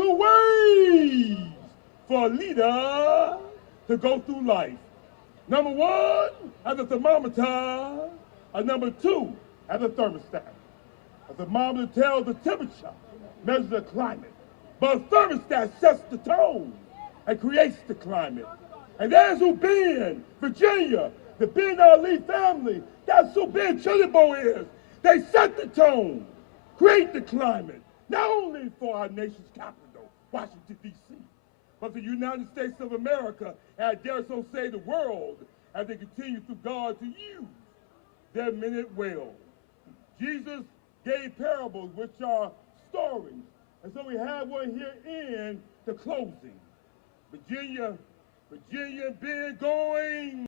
two ways for a leader to go through life. Number one, as a thermometer, and number two, as a thermostat. A thermometer tells the temperature, measures the climate, but a thermostat sets the tone and creates the climate. And that's who Ben, Virginia, the Ben Ali family, that's who Ben Chili Bowl is. They set the tone, create the climate, not only for our nation's capital, Washington, D.C., but the United States of America, and I dare so say the world, as they continue through God to use their minute well. Jesus gave parables, which are stories, and so we have one here in the closing. Virginia been going.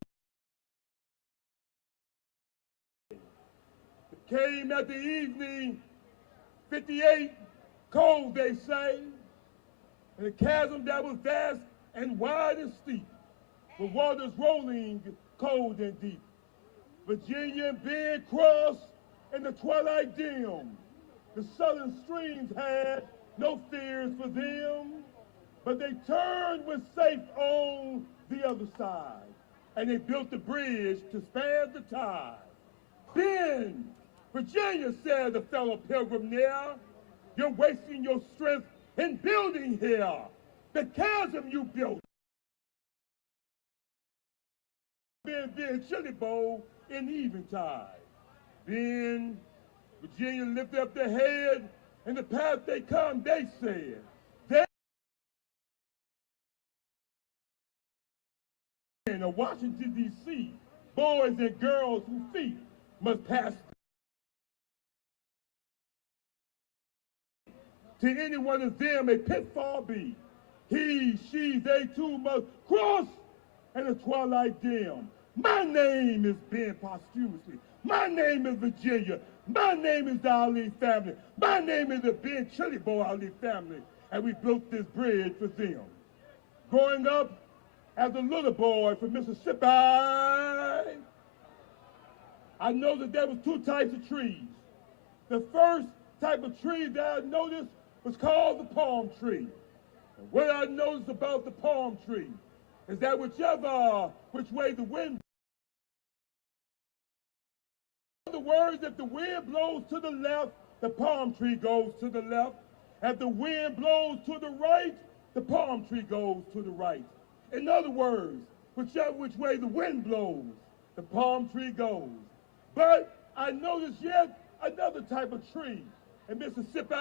It came at the evening, 58, cold they say, and a chasm that was vast and wide and steep, with waters rolling cold and deep. Virginia being crossed in the twilight dim. The southern streams had no fears for them, but they turned when safe on the other side, and they built the bridge to span the tide. Ben, Virginia, said the fellow pilgrim near, you're wasting your strength in building here. The chasm you built. Ben Chili Bowl in eventide. Then Virginia lifted up their head, and the path they come, they said. They in Washington, D.C., boys and girls whose feet must pass. To any one of them a pitfall be. He, she, they too must cross in the twilight dim. My name is Ben posthumously. My name is Virginia. My name is the Ali family. My name is the Ben Chili Bowl Ali family. And we built this bridge for them. Growing up as a little boy from Mississippi, I know that there was two types of trees. The first type of tree that I noticed was called the palm tree. And what I noticed about the palm tree is that which way the wind, in other words, if the wind blows to the left, the palm tree goes to the left. If the wind blows to the right, the palm tree goes to the right. In other words, which way the wind blows, the palm tree goes. But I noticed yet another type of tree in Mississippi,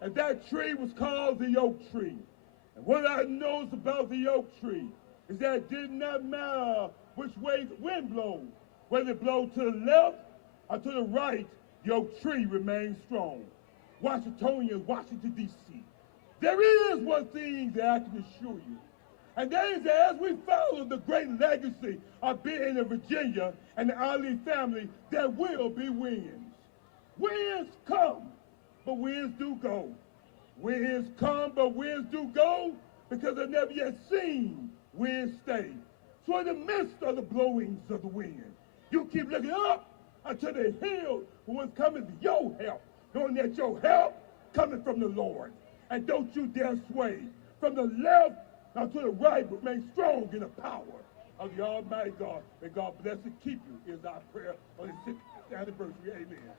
and that tree was called the oak tree. And what I noticed about the oak tree is that it did not matter which way the wind blows, whether it blows to the left or to the right, the oak tree remains strong. Washingtonians, Washington, D.C. There is one thing that I can assure you, and that is that as we follow the great legacy of being in Virginia and the Ali family, there will be winds. Winds come, but winds do go. Winds come, but winds do go, because I've never yet seen winds stay. So in the midst of the blowings of the wind, you keep looking up unto the hills for what's coming to your help, knowing that your help coming from the Lord. And don't you dare sway from the left or to the right, but remain strong in the power of the Almighty God. May God bless and keep you is our prayer on the 60th anniversary. Amen.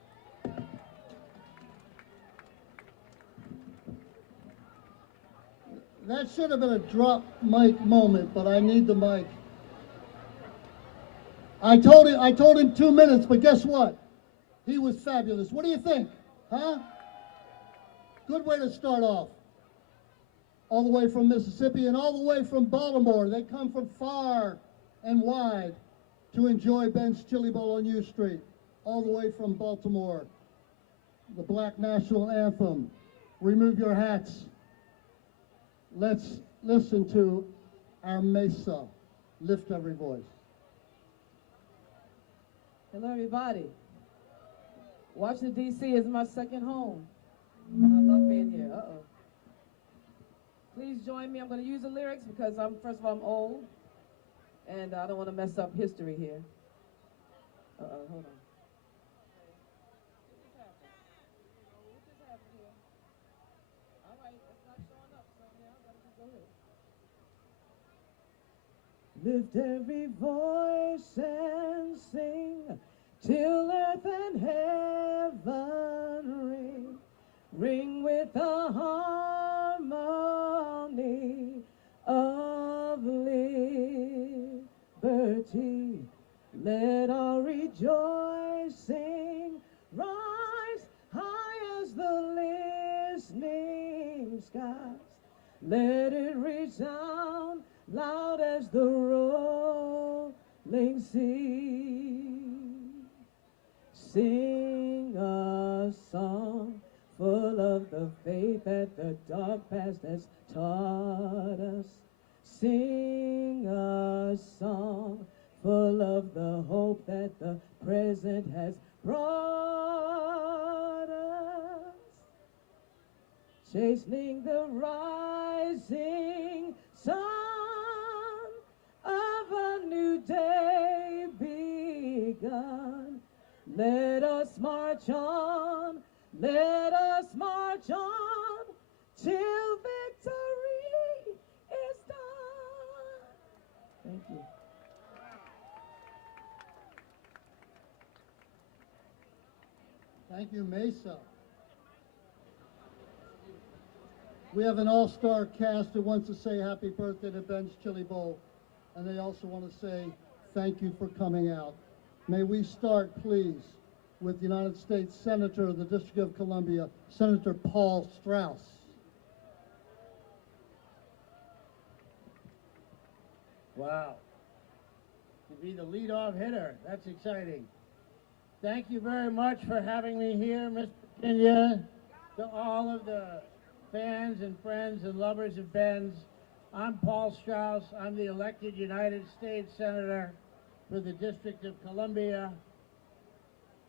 That should have been a drop mic moment, but I need the mic. I told him 2 minutes, but guess what? He was fabulous. What do you think? Huh? Good way to start off. All the way from Mississippi and all the way from Baltimore. They come from far and wide to enjoy Ben's Chili Bowl on U Street. All the way from Baltimore. The Black National Anthem. Remove your hats. Let's listen to our Mesa. Lift every voice. Hello, everybody. Washington, D.C. is my second home. And I love being here. Uh-oh. Please join me. I'm going to use the lyrics because first of all, I'm old. And I don't want to mess up history here. Uh-oh, hold on. Lift every voice and sing till earth and heaven ring. Ring with the harmony of liberty. Let all rejoicing rise high as the listening skies. Let it resound loud as the rolling sea. Sing a song full of the faith that the dark past has taught us. Sing a song full of the hope that the present has brought us. Chastening the rising sun of a new day begun. Let us march on, let us march on, till victory is done. Thank you. Thank you, Mesa. We have an all-star cast that wants to say happy birthday to Ben's Chili Bowl, and they also want to say thank you for coming out. May we start, please, with United States Senator of the District of Columbia, Senator Paul Strauss. Wow. To be the leadoff hitter, that's exciting. Thank you very much for having me here, Miss Virginia. To all of the fans and friends and lovers of Ben's, I'm Paul Strauss. I'm the elected United States Senator for the District of Columbia.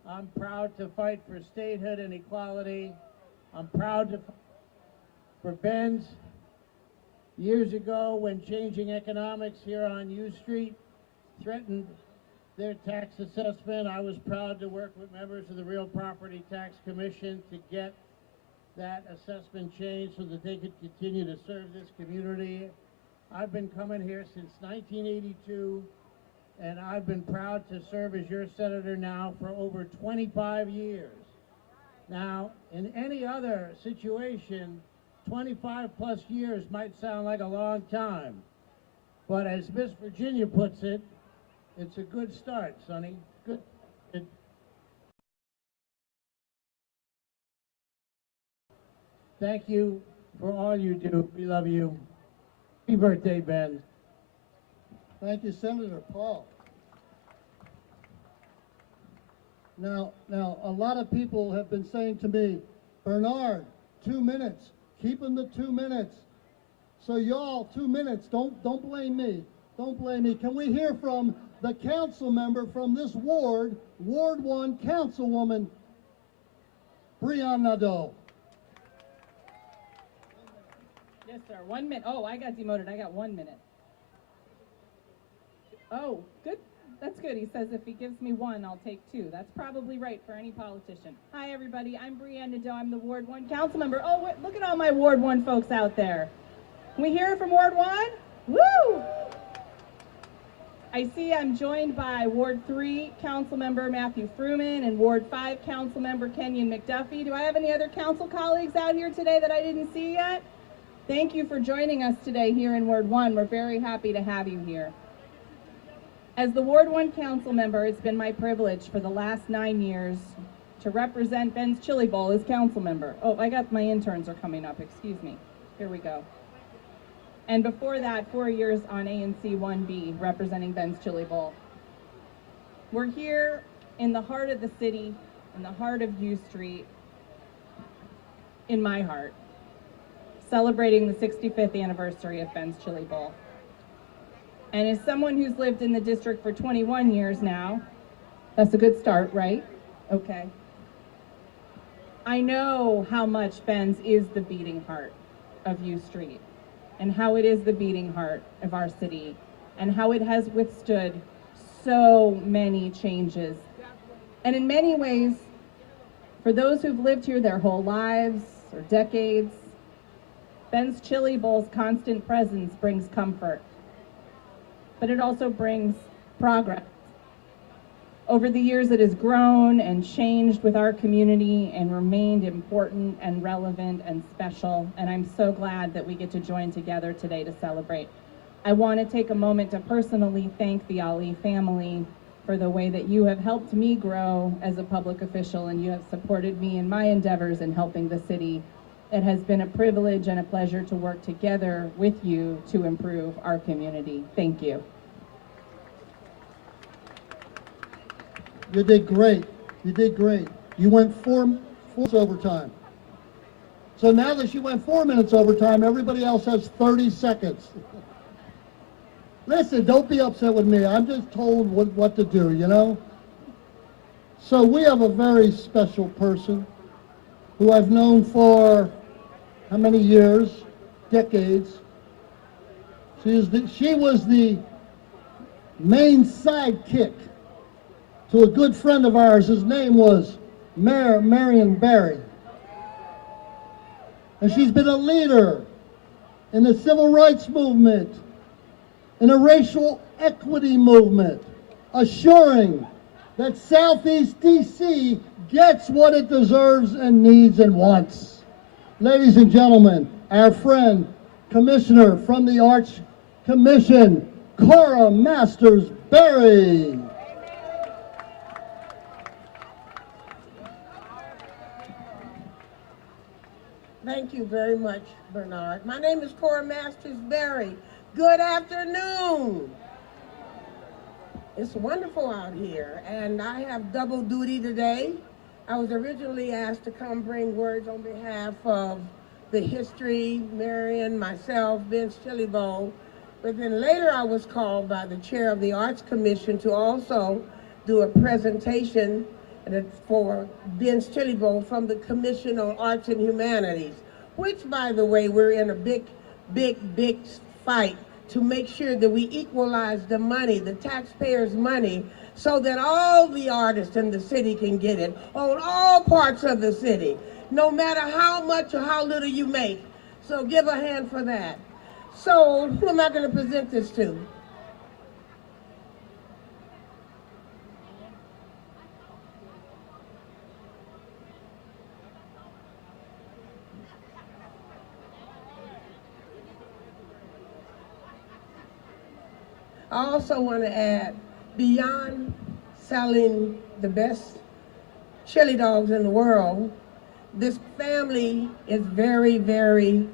I'm proud to fight for statehood and equality. I'm proud to fight for Ben's. Years ago, when changing economics here on U Street threatened their tax assessment, I was proud to work with members of the Real Property Tax Commission to get that assessment changed so that they could continue to serve this community. I've been coming here since 1982, and I've been proud to serve as your senator now for over 25 years. Now, in any other situation, 25 plus years might sound like a long time, but as Miss Virginia puts it, it's a good start, Sonny. Good. Thank you for all you do. We love you. Happy birthday, Ben. Thank you, Senator Paul. Now, a lot of people have been saying to me, Bernard, 2 minutes. Keep them to 2 minutes. So y'all, 2 minutes. Don't blame me. Don't blame me. Can we hear from the council member from this ward, Ward 1, Councilwoman Brianna Nadeau? Yes, sir. 1 minute. Oh, I got demoted. I got 1 minute. Oh, good. That's good. He says if he gives me one, I'll take two. That's probably right for any politician. Hi, everybody. I'm Brianna Nadeau. I'm the Ward 1 council member. Oh, wait, look at all my Ward 1 folks out there. Can we hear it from Ward 1? Woo! I see I'm joined by Ward 3 council member Matthew Fruman and Ward 5 council member Kenyon McDuffie. Do I have any other council colleagues out here today that I didn't see yet? Thank you for joining us today here in Ward 1. We're very happy to have you here. As the Ward 1 council member, it's been my privilege for the last 9 years to represent Ben's Chili Bowl as council member. Oh, I got my interns are coming up, excuse me. Here we go. And before that, 4 years on ANC 1B, representing Ben's Chili Bowl. We're here in the heart of the city, in the heart of U Street, in my heart, celebrating the 65th anniversary of Ben's Chili Bowl. And as someone who's lived in the district for 21 years now, that's a good start, right? Okay. I know how much Ben's is the beating heart of U Street, and how it is the beating heart of our city, and how it has withstood so many changes. And in many ways, for those who've lived here their whole lives or decades, Ben's Chili Bowl's constant presence brings comfort, but it also brings progress. Over the years, it has grown and changed with our community and remained important and relevant and special, and I'm so glad that we get to join together today to celebrate. I want to take a moment to personally thank the Ali family for the way that you have helped me grow as a public official, and you have supported me in my endeavors in helping the city. It has been a privilege and a pleasure to work together with you to improve our community. Thank you. You did great. You did great. You went four minutes overtime. So now that you went 4 minutes overtime, everybody else has 30 seconds. Listen, don't be upset with me. I'm just told what to do, you know? So we have a very special person who I've known for how many years? Decades. She was the main sidekick to a good friend of ours. His name was Marion Barry. And she's been a leader in the civil rights movement, in a racial equity movement, assuring that Southeast DC gets what it deserves and needs and wants. Ladies and gentlemen, our friend, Commissioner from the Arts Commission, Cora Masters Berry. Thank you very much, Bernard. My name is Cora Masters Berry. Good afternoon. It's wonderful out here, and I have double duty today. I was originally asked to come bring words on behalf of the history, Marion, myself, Ben's Chili Bowl, but then later I was called by the chair of the Arts Commission to also do a presentation for Ben's Chili Bowl from the Commission on Arts and Humanities, which, by the way, we're in a big fight to make sure that we equalize the money, the taxpayers' money, so that all the artists in the city can get it, on all parts of the city, no matter how much or how little you make. So give a hand for that. So who am I going to present this to? I also want to add, beyond selling the best chili dogs in the world, this family is very, very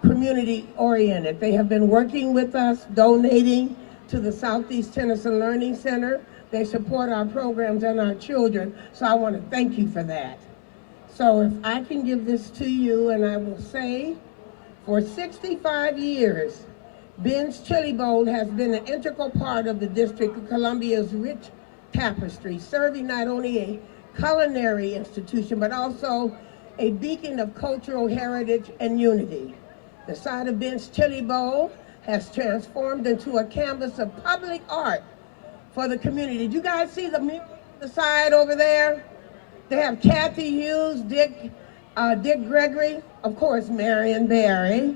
community oriented. They have been working with us, donating to the Southeast Tennyson Learning Center. They support our programs and our children, so I want to thank you for that. So if I can give this to you, and I will say, for 65 years, Ben's Chili Bowl has been an integral part of the District of Columbia's rich tapestry, serving not only a culinary institution, but also a beacon of cultural heritage and unity. The side of Ben's Chili Bowl has transformed into a canvas of public art for the community. Did you guys see the mural on the side over there? They have Kathy Hughes, Dick Gregory, of course, Marion Barry.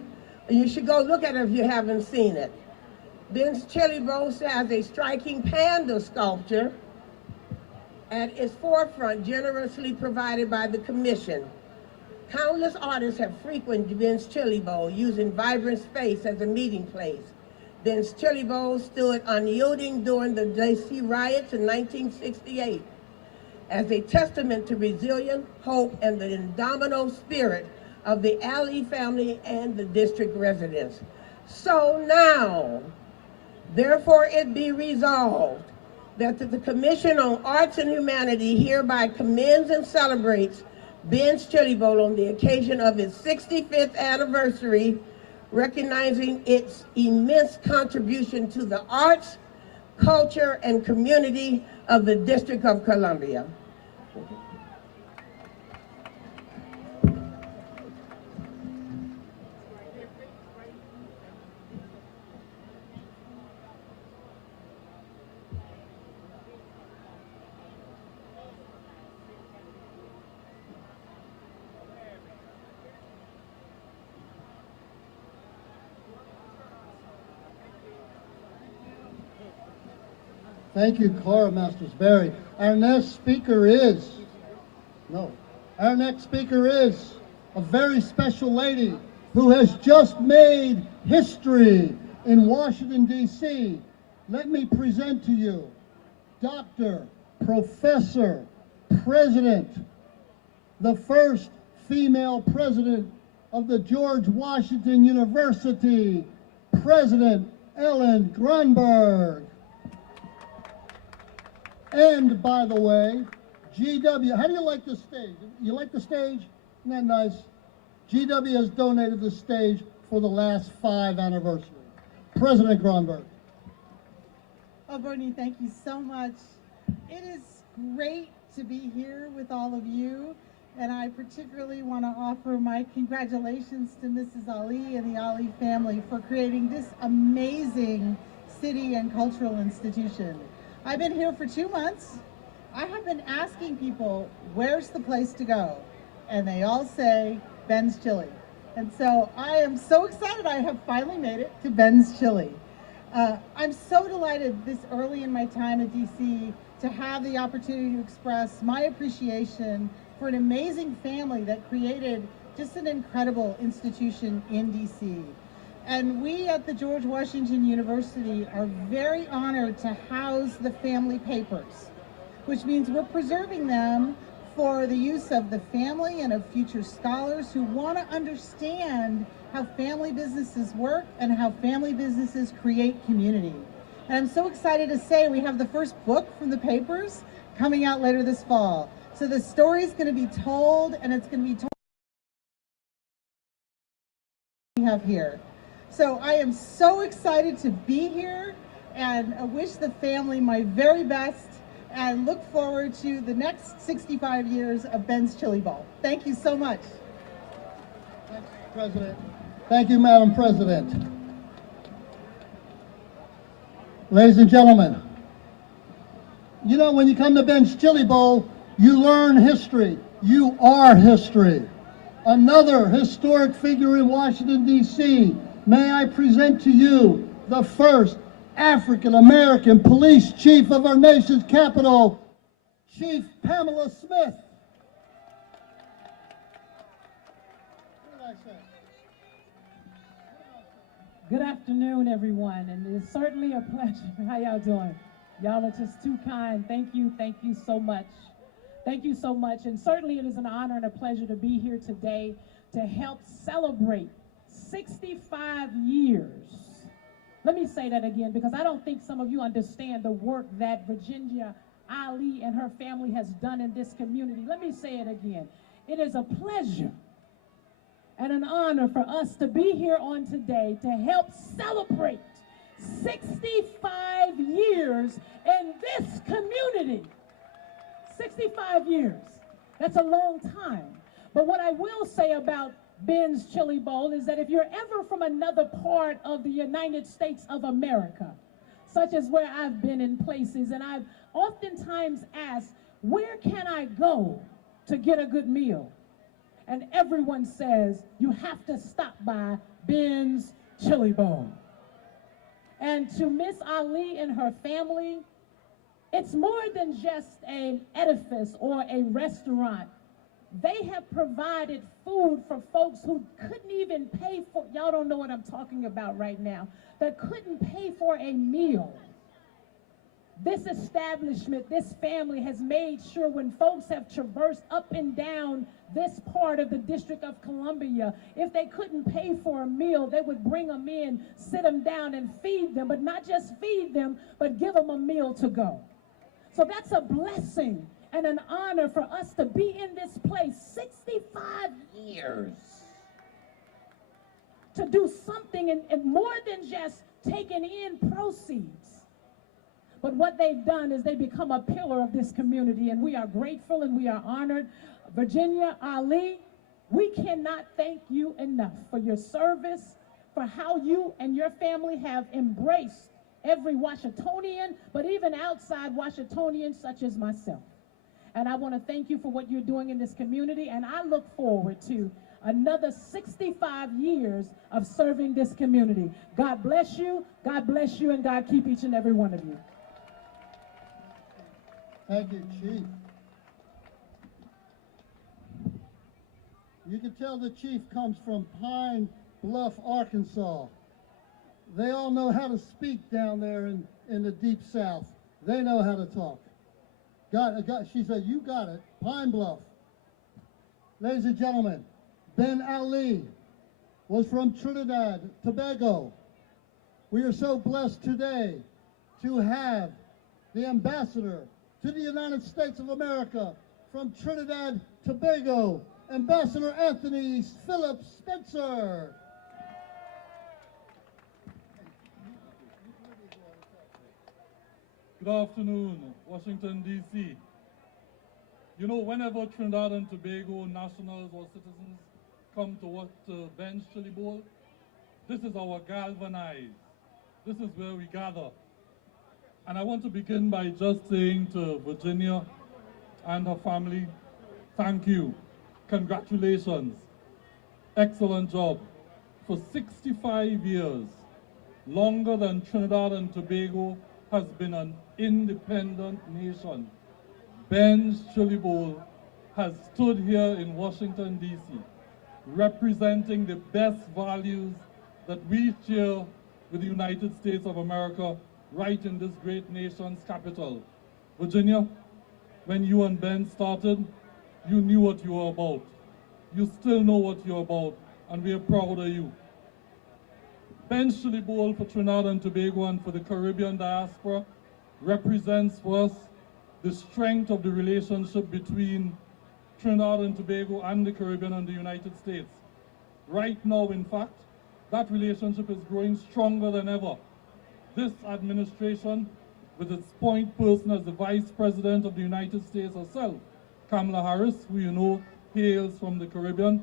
You should go look at it if you haven't seen it. Ben's Chili Bowl has a striking panda sculpture at its forefront, generously provided by the Commission. Countless artists have frequented Ben's Chili Bowl, using vibrant space as a meeting place. Ben's Chili Bowl stood unyielding during the D.C. riots in 1968 as a testament to resilience, hope, and the indomitable spirit of the Ali family and the district residents. So now, therefore it be resolved that the Commission on Arts and Humanity hereby commends and celebrates Ben's Chili Bowl on the occasion of its 65th anniversary, recognizing its immense contribution to the arts, culture, and community of the District of Columbia. Thank you, Cora Masters-Berry. Our next speaker is a very special lady who has just made history in Washington, D.C. Let me present to you Dr., Professor, President, the first female president of the George Washington University, President Ellen Granberg. And by the way, GW, how do you like the stage? You like the stage? Isn't that nice? GW has donated the stage for the last 5 anniversary. President Granberg. Oh, Bernie, thank you so much. It is great to be here with all of you, and I particularly want to offer my congratulations to Mrs. Ali and the Ali family for creating this amazing city and cultural institution. I've been here for 2 months. I have been asking people, where's the place to go? And they all say, Ben's Chili. And so I am so excited I have finally made it to Ben's Chili. I'm so delighted this early in my time at DC to have the opportunity to express my appreciation for an amazing family that created just an incredible institution in DC. And we at the George Washington University are very honored to house the family papers, which means we're preserving them for the use of the family and of future scholars who want to understand how family businesses work and how family businesses create community. And I'm so excited to say we have the first book from the papers coming out later this fall. So the story's going to be told, and it's going to be told we have here. So I am so excited to be here, and I wish the family my very best, and look forward to the next 65 years of Ben's Chili Bowl. Thank you so much. Thank you, President. Thank you, Madam President. Ladies and gentlemen, you know, when you come to Ben's Chili Bowl, you learn history. You are history. Another historic figure in Washington, D.C. May I present to you the first African-American police chief of our nation's capital, Chief Pamela Smith. What did I say? Good afternoon, everyone, and it's certainly a pleasure. How y'all doing? Y'all are just too kind. Thank you so much. Thank you so much, and certainly it is an honor and a pleasure to be here today to help celebrate 65 years. Let me say that again, because I don't think some of you understand the work that Virginia Ali and her family has done in this community. Let me say it again. It is a pleasure and an honor for us to be here on today to help celebrate 65 years in this community. 65 years. That's a long time. But what I will say about Ben's Chili Bowl is that if you're ever from another part of the United States of America, such as where I've been in places, and I've oftentimes asked, where can I go to get a good meal? And everyone says, you have to stop by Ben's Chili Bowl. And to Miss Ali and her family, it's more than just an edifice or a restaurant. They have provided food for folks who couldn't even pay for, y'all don't know what I'm talking about right now, that couldn't pay for a meal. This establishment, this family has made sure when folks have traversed up and down this part of the District of Columbia, if they couldn't pay for a meal, they would bring them in, sit them down and feed them, but not just feed them, but give them a meal to go. So that's a blessing and an honor for us to be in this place 65 years to do something and more than just taking in proceeds. But what they've done is they become a pillar of this community, and we are grateful and we are honored. Virginia, Ali, we cannot thank you enough for your service, for how you and your family have embraced every Washingtonian, but even outside Washingtonians such as myself. And I want to thank you for what you're doing in this community, and I look forward to another 65 years of serving this community. God bless you, and God keep each and every one of you. Thank you, Chief. You can tell the Chief comes from Pine Bluff, Arkansas. They all know how to speak down there in the Deep South. They know how to talk. She said, you got it, Pine Bluff. Ladies and gentlemen, Ben Ali was from Trinidad, Tobago. We are so blessed today to have the ambassador to the United States of America from Trinidad, Tobago, Ambassador Anthony Phillips Spencer. Good afternoon, Washington, D.C. You know, whenever Trinidad and Tobago nationals or citizens come to watch the Ben's Chili Bowl, this is our galvanize. This is where we gather. And I want to begin by just saying to Virginia and her family, thank you, congratulations, excellent job. For 65 years, longer than Trinidad and Tobago has been an independent nation, Ben's Chili Bowl has stood here in Washington, D.C., representing the best values that we share with the United States of America right in this great nation's capital. Virginia, when you and Ben started, you knew what you were about. You still know what you're about, and we are proud of you. Ben's Chili Bowl for Trinidad and Tobago and for the Caribbean diaspora represents for us the strength of the relationship between Trinidad and Tobago and the Caribbean and the United States. Right now, in fact, that relationship is growing stronger than ever. This administration, with its point person as the Vice President of the United States herself, Pamela Harris, who you know hails from the Caribbean,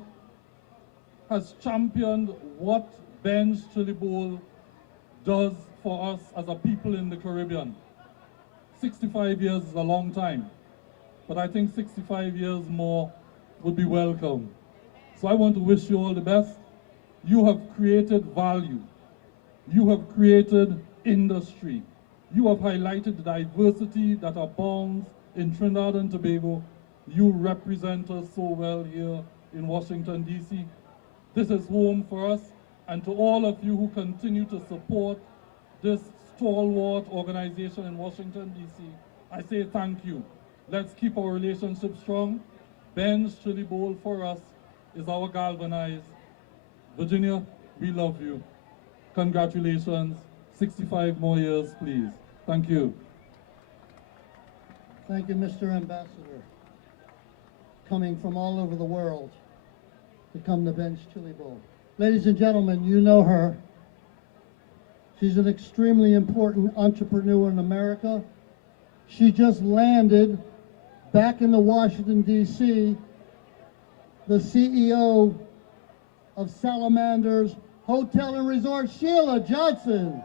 has championed what Ben's Chili Bowl does for us as a people in the Caribbean. 65 years is a long time, but I think 65 years more would be welcome. So I want to wish you all the best. You have created value. You have created industry. You have highlighted the diversity that abounds in Trinidad and Tobago. You represent us so well here in Washington, D.C. This is home for us, and to all of you who continue to support this stalwart organization in Washington, D.C., I say thank you. Let's keep our relationship strong. Ben's Chili Bowl for us is our galvanize. Virginia, we love you. Congratulations. 65 more years, please. Thank you. Thank you, Mr. Ambassador. Coming from all over the world to come to Ben's Chili Bowl. Ladies and gentlemen, you know her. She's an extremely important entrepreneur in America. She just landed back in the Washington, D.C., the CEO of Salamander's Hotel and Resort, Sheila Johnson.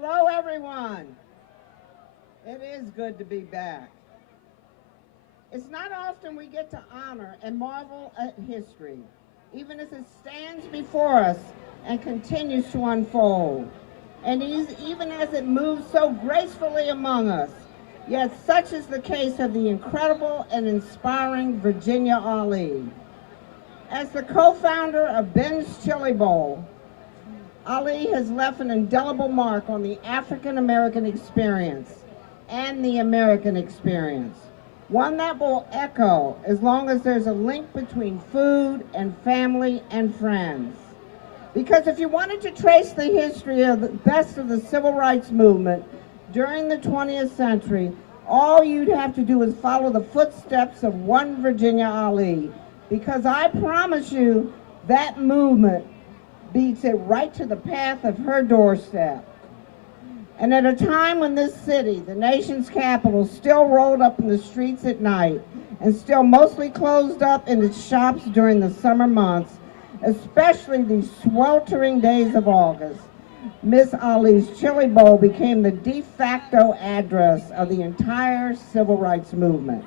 Hello, everyone. It is good to be back. It's not often we get to honor and marvel at history, even as it stands before us and continues to unfold. And even as it moves so gracefully among us, yet such is the case of the incredible and inspiring Virginia Ali. As the co-founder of Ben's Chili Bowl, Ali has left an indelible mark on the African-American experience and the American experience. One that will echo as long as there's a link between food and family and friends. Because if you wanted to trace the history of the best of the civil rights movement during the 20th century, all you'd have to do is follow the footsteps of one Virginia Ali. Because I promise you, that movement beats it right to the path of her doorstep. And at a time when this city, the nation's capital, still rolled up in the streets at night and still mostly closed up in its shops during the summer months, especially these sweltering days of August, Miss Ali's Chili Bowl became the de facto address of the entire civil rights movement.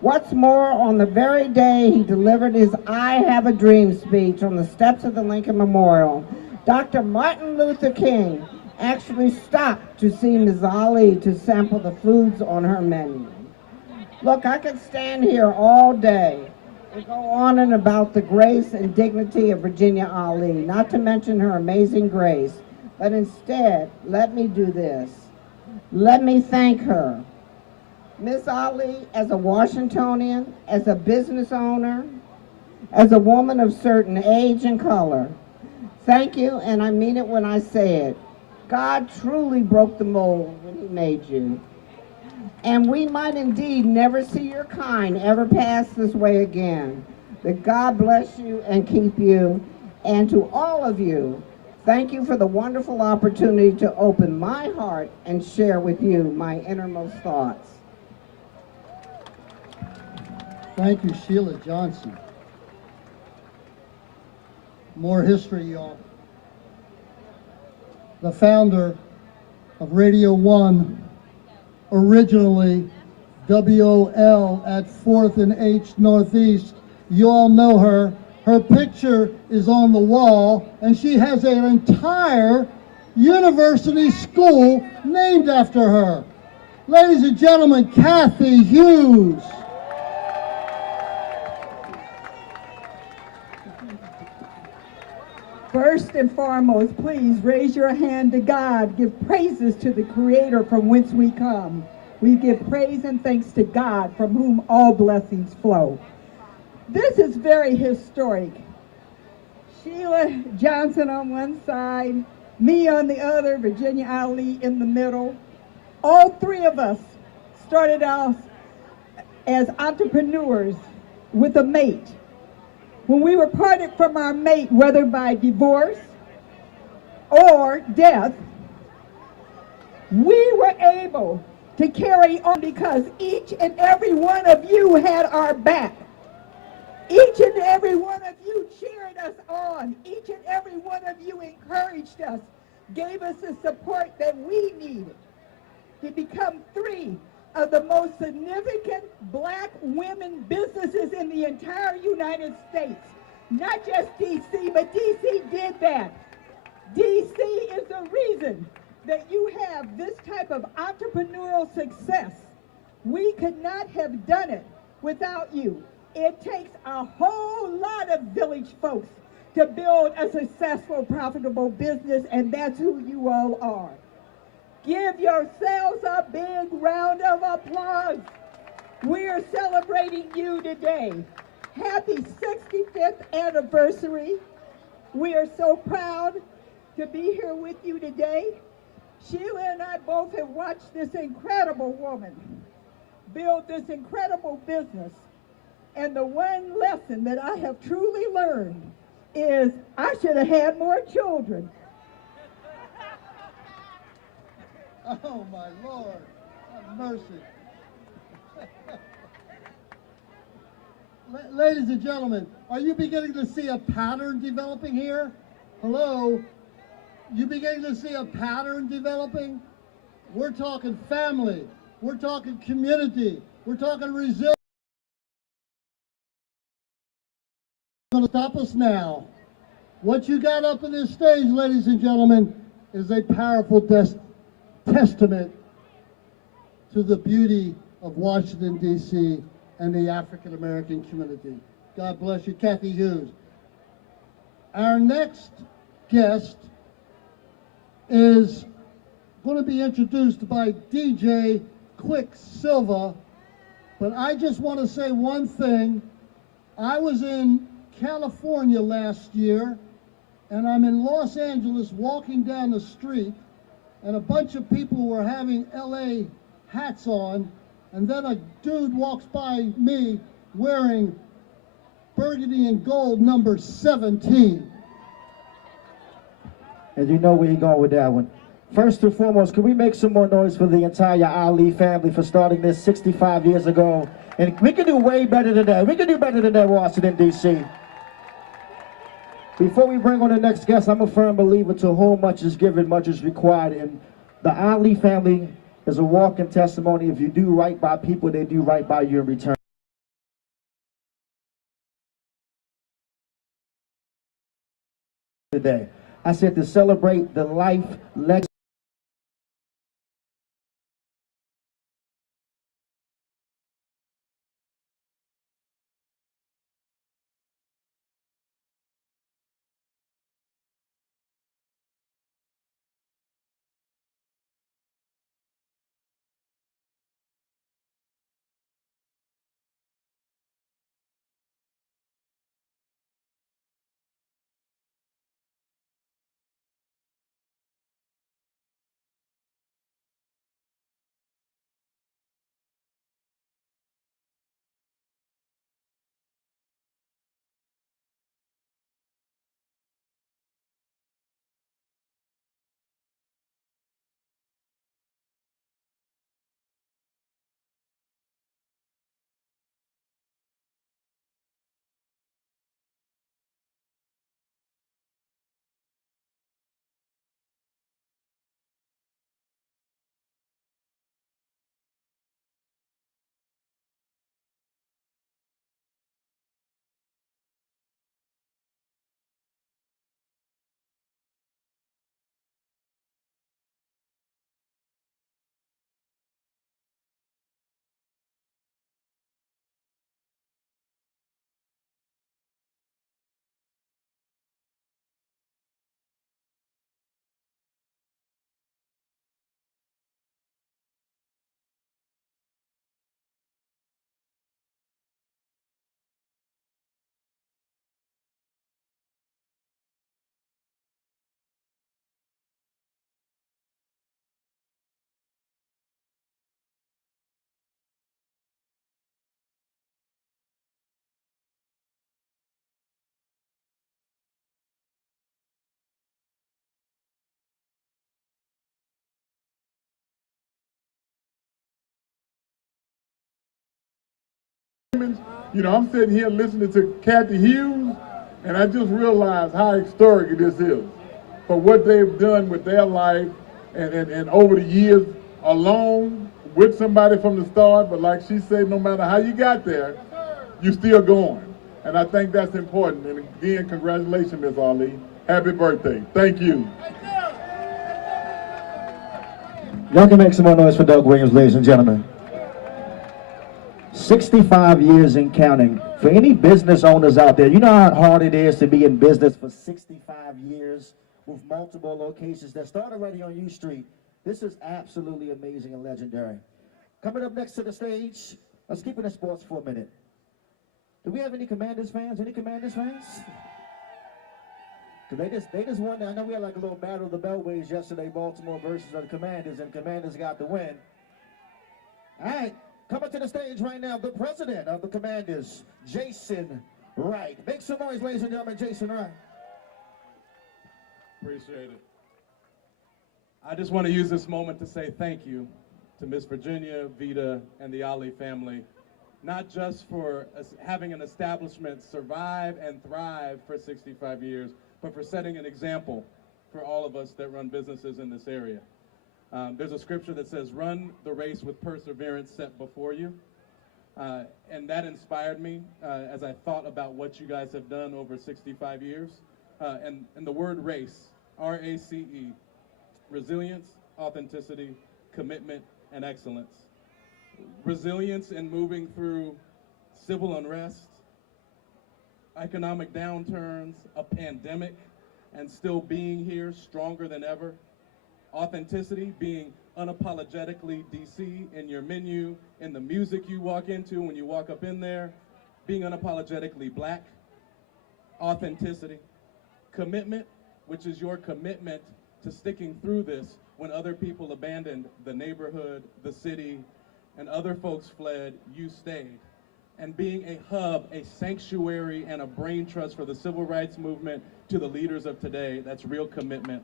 What's more, on the very day he delivered his I Have a Dream speech on the steps of the Lincoln Memorial, Dr. Martin Luther King actually stopped to see Ms. Ali to sample the foods on her menu. Look, I could stand here all day and go on and about the grace and dignity of Virginia Ali, not to mention her amazing grace, but instead, let me do this. Let me thank her. Miss Ali, as a Washingtonian, as a business owner, as a woman of certain age and color, thank you, and I mean it when I say it. God truly broke the mold when he made you. And we might indeed never see your kind ever pass this way again. But God bless you and keep you. And to all of you, thank you for the wonderful opportunity to open my heart and share with you my innermost thoughts. Thank you, Sheila Johnson. More history, y'all. The founder of Radio 1, originally WOL at 4th and H Northeast. You all know her. Her picture is on the wall, and she has an entire university school named after her. Ladies and gentlemen, Kathy Hughes. First and foremost, please raise your hand to God. Give praises to the Creator from whence we come. We give praise and thanks to God from whom all blessings flow. This is very historic. Sheila Johnson on one side, me on the other, Virginia Ali in the middle. All three of us started out as entrepreneurs with a mate. When we were parted from our mate, whether by divorce or death, we were able to carry on because each and every one of you had our back. Each and every one of you cheered us on. Each and every one of you encouraged us, gave us the support that we needed to become three of the most significant black women businesses in the entire United States. Not just DC, but DC did that. DC is the reason that you have this type of entrepreneurial success. We could not have done it without you. It takes a whole lot of village folks to build a successful, profitable business, and that's who you all are. Give yourselves a big round of applause. We're celebrating you today. Happy 65th anniversary. We are so proud to be here with you today. Sheila and I both have watched this incredible woman build this incredible business. And the one lesson that I have truly learned is I should have had more children. Oh, my Lord, have mercy. Ladies and gentlemen, are you beginning to see a pattern developing here? Hello? You beginning to see a pattern developing? We're talking family. We're talking community. We're talking resilience. Going to stop us now. What you got up on this stage, ladies and gentlemen, is a powerful testament to the beauty of Washington, D.C. and the African American community. God bless you, Kathy Hughes. Our next guest is going to be introduced by DJ Quicksilver, but I just want to say one thing. I was in California last year, and I'm in Los Angeles walking down the street, and a bunch of people were having LA hats on, and then a dude walks by me wearing burgundy and gold number 17. And you know where you're going with that one. First and foremost, can we make some more noise for the entire Ali family for starting this 65 years ago? And we can do way better than that. We can do better than that, Washington, D.C. Before we bring on the next guest, I'm a firm believer to whom much is given, much is required. And the Ali family is a walking testimony. If you do right by people, they do right by you in return. Today, I said to celebrate the life, legacy. You know, I'm sitting here listening to Kathy Hughes, and I just realized how historic this is for what they've done with their life and over the years alone with somebody from the start. But like she said, no matter how you got there, you're still going. And I think that's important. And again, congratulations, Ms. Ali. Happy birthday. Thank you. Y'all can make some more noise for Doug Williams, ladies and gentlemen. 65 years and counting. For any business owners out there, you know how hard it is to be in business for 65 years with multiple locations that start already on U Street. This is absolutely amazing and legendary. Coming up next to the stage, let's keep it in sports for a minute. Do we have any Commanders fans? Any Commanders fans? Because they just won. I know we had like a little battle of the Beltways yesterday, Baltimore versus the Commanders, and Commanders got the win. All right. Coming to the stage right now, the president of the Commanders, Jason Wright. Make some noise, ladies and gentlemen, Jason Wright. Appreciate it. I just want to use this moment to say thank you to Miss Virginia, Vita, and the Ali family, not just for having an establishment survive and thrive for 65 years, but for setting an example for all of us that run businesses in this area. There's a scripture that says, run the race with perseverance set before you. And that inspired me as I thought about what you guys have done over 65 years. And the word race, R-A-C-E, resilience, authenticity, commitment, and excellence. Resilience in moving through civil unrest, economic downturns, a pandemic, and still being here stronger than ever. Authenticity, being unapologetically DC in your menu, in the music you walk into when you walk up in there, being unapologetically Black. Authenticity. Commitment, which is your commitment to sticking through this when other people abandoned the neighborhood, the city, and other folks fled, you stayed. And being a hub, a sanctuary, and a brain trust for the civil rights movement to the leaders of today, that's real commitment.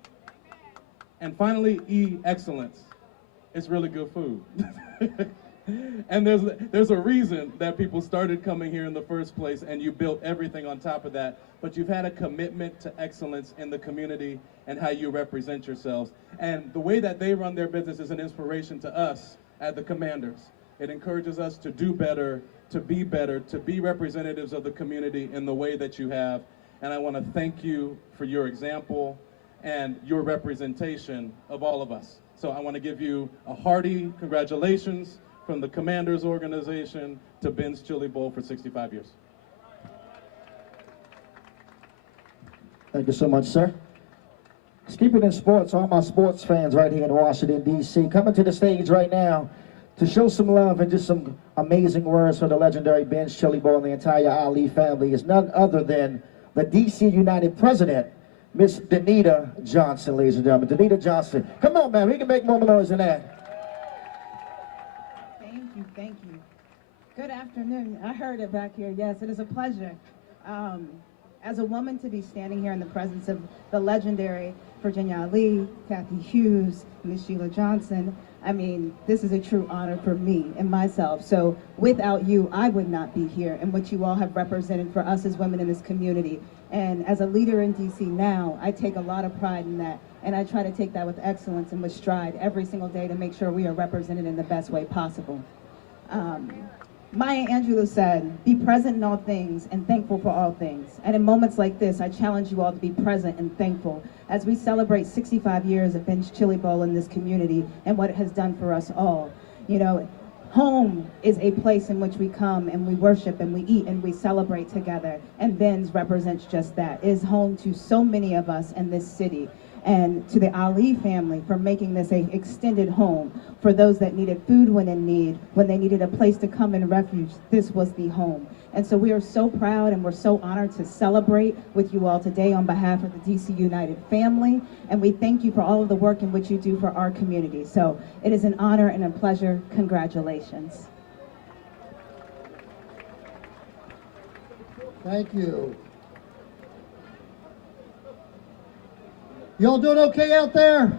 And finally, E, excellence. It's really good food. And there's a reason that people started coming here in the first place, and you built everything on top of that. But you've had a commitment to excellence in the community and how you represent yourselves. And the way that they run their business is an inspiration to us at the Commanders. It encourages us to do better, to be representatives of the community in the way that you have. And I want to thank you for your example and your representation of all of us. So I want to give you a hearty congratulations from the Commanders Organization to Ben's Chili Bowl for 65 years. Thank you so much, sir. Let's keep it in sports. All my sports fans right here in Washington, D.C., coming to the stage right now to show some love and just some amazing words for the legendary Ben's Chili Bowl and the entire Ali family is none other than the D.C. United president, Miss Denita Johnson, ladies and gentlemen. Denita Johnson. Come on, man. We can make more noise than that. Thank you, thank you. Good afternoon. I heard it back here. Yes, it is a pleasure. As a woman to be standing here in the presence of the legendary Virginia Ali, Kathy Hughes, Miss Sheila Johnson, I mean, this is a true honor for me and myself. So without you, I would not be here and what you all have represented for us as women in this community. And as a leader in DC now, I take a lot of pride in that. And I try to take that with excellence and with stride every single day to make sure we are represented in the best way possible. Maya Angelou said, be present in all things and thankful for all things. And in moments like this, I challenge you all to be present and thankful as we celebrate 65 years of Ben's Chili Bowl in this community and what it has done for us all. You know, home is a place in which we come and we worship and we eat and we celebrate together. And Ben's represents just that. It is home to so many of us in this city. And to the Ali family for making this an extended home for those that needed food when in need, when they needed a place to come in refuge, this was the home. And so we are so proud and we're so honored to celebrate with you all today on behalf of the DC United family. And we thank you for all of the work in which you do for our community. So it is an honor and a pleasure. Congratulations. Thank you. Y'all doing okay out there?